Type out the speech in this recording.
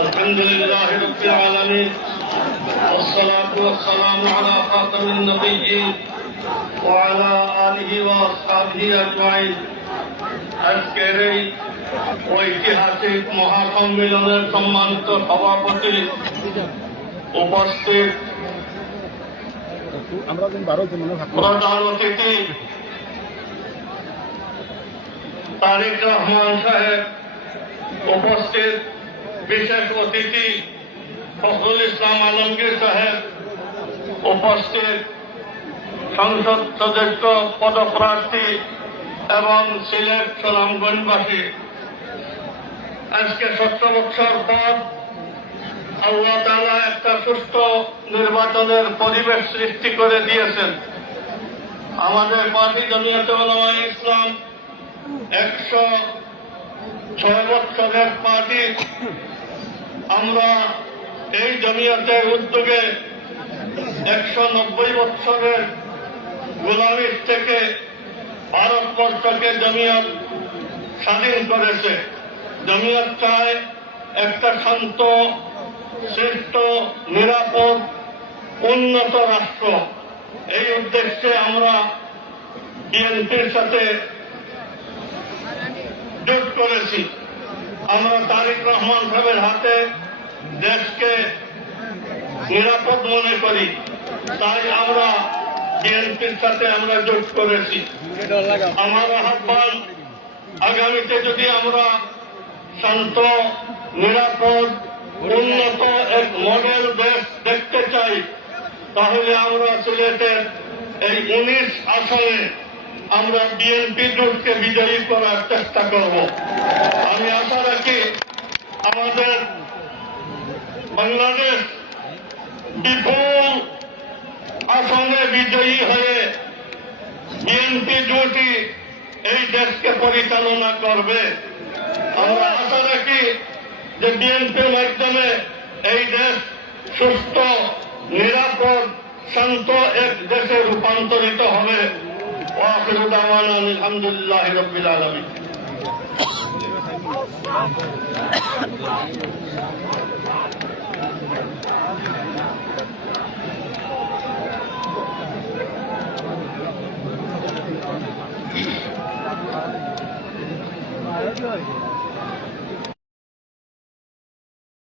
আলহামদুলিল্লাহ রাব্বিল আলামিন والصلاة والسلام على خاتم النبيين وعلى آله وأصحابه أجمعين। আজকের এই ঐতিহাসিক মহাসম্মেলনের সম্মানিত সভাপতি, উপস্থিত প্রধান অতিথি তারেক রহমান সাহেব, উপস্থিত বিশেষ অতিথি ফখরুল ইসলাম আলমগীর সাহেব, উপস্থিত সংসদ সদস্য পদপ্রার্থী এবং সিলেট সুনামগঞ্জবাসী, আজকে 17 বছর পর আল্লাহ তাআলা একটা সুস্থ নির্বাচনের পরিবেশ সৃষ্টি করে দিয়েছেন। আমাদের পার্টি জমিয়তে উলামায়ে ইসলাম 106 বছরের পার্টি। আমরা এই জমিয়তের উদ্যোগে 190 বছরের গোলামির থেকে ভারতবর্ষকে জমিয়ত স্বাধীন করেছে। জমিয়ত চায় একটা শান্ত, শ্রেষ্ঠ, নিরাপদ, উন্নত রাষ্ট্র। এই উদ্দেশ্যে আমরা বিএনপির সাথে জোট করেছি। আমরা তারেক রহমান সাহেবের হাতে দেশকে নিরাপদ মনে করি, তাই আমরা বিএনপির সাথে আমরা জোট করেছি। আমার আহ্বান, আগামীতে যদি আমরা শান্ত, নিরাপদ, উন্নত এক মডেল দেশ দেখতে চাই, তাহলে আমরা সিলেটের এই 19 আসনে আমরা বিএনপি জোটকে বিজয়ী করার চেষ্টা করব। আমি আশা রাখি আমাদের বাংলাদেশ বিপুল আসনে বিজয়ী হয়ে বিএনপি জোটই এই দেশকে পরিচালনা করবে। আমরা আশা রাখি যে বিএনপির মাধ্যমে এই দেশ সুস্থ, নিরাপদ, শান্ত এক দেশে রূপান্তরিত হবে। ওয়া আখিরু দাওয়ানা আলহামদুলিল্লাহি রাব্বিল আলামিন।